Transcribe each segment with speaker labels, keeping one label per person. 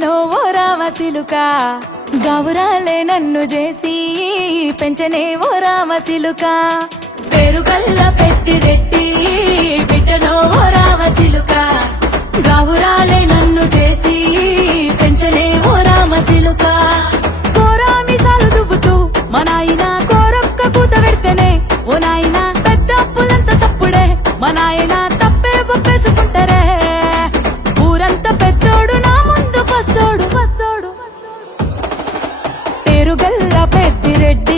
Speaker 1: బిడ్డనో ఓ రామసిలుక గౌరాలే నన్ను చేసి పెంచనే ఓ రామసిలుక పెరుగల్ల పెట్టి పేరుగల్ల పెద్దిరెడ్డి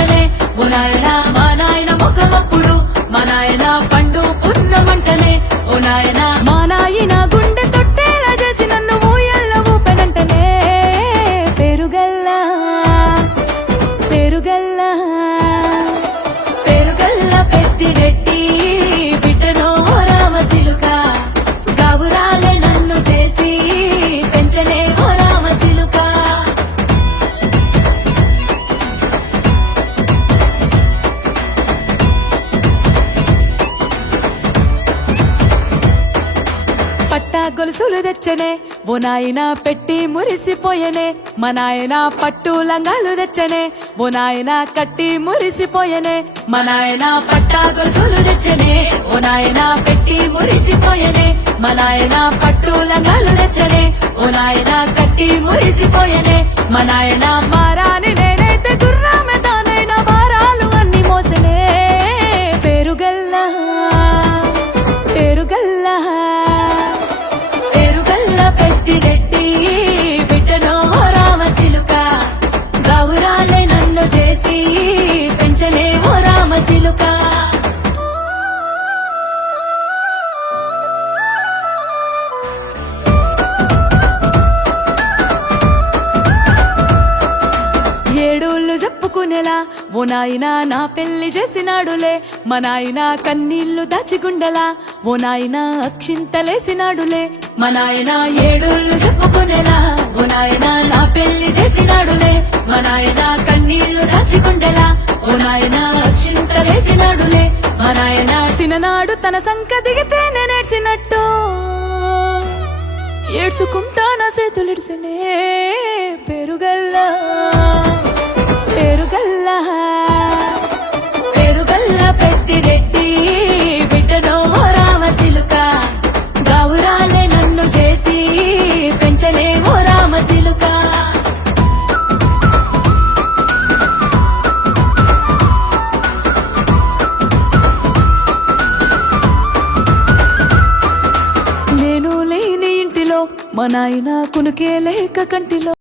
Speaker 1: తెచ్చనే ఓ నాయన పెట్టి మురిసిపోయనే మా నాయన పట్టు లంగాలు తెచ్చనే ఓ నాయన కట్టి మురిసిపోయనే మా నాయన పట్టా గొలుసులు తెచ్చనే ఓ నాయన పెట్టి మురిసిపోయనే మా నాయన పట్టు లంగాలు తెచ్చనే ఓ నాయన కట్టి మురిసిపోయనే మా నాయన ఓ నాయన నా పెళ్ళి చేసినాడులే. మా నాయన కన్నీళ్ళు దాచిగుండలా. ఓ నాయన అక్షింతలేసినాడులే. మా నాయన ఏడోళ్ళు చెప్పుకునేలా. ఓ నాయన నా పెళ్ళి చేసినాడులే. మా నాయన కన్నీళ్ళు దాచిగుండలా. ఓ నాయన అక్షింతలేసినాడులే. మా నాయన సిననాడు తన సంక దిగితే నేనేడ్చినట్టు ఏడ్చుకుంటా నా చేతులిడిసినే. మా నాయన కునుకే లేక కంటిలో